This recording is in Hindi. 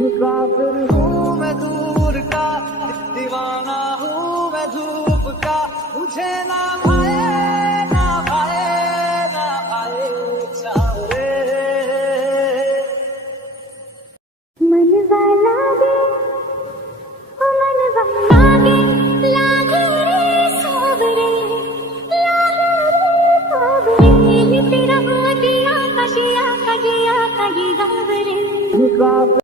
मुसाफिर हूँ मैं दूर का, दीवाना हूँ मैं धूप का, मुझे ना भाए ना भाए ना भाए चाहे। मन वाला गे ओ मन वाला गे, लागे रे सावरे, लागे रे सावरे, ये तेरा हुआ दिया का जिया का जिया का ये गावरे।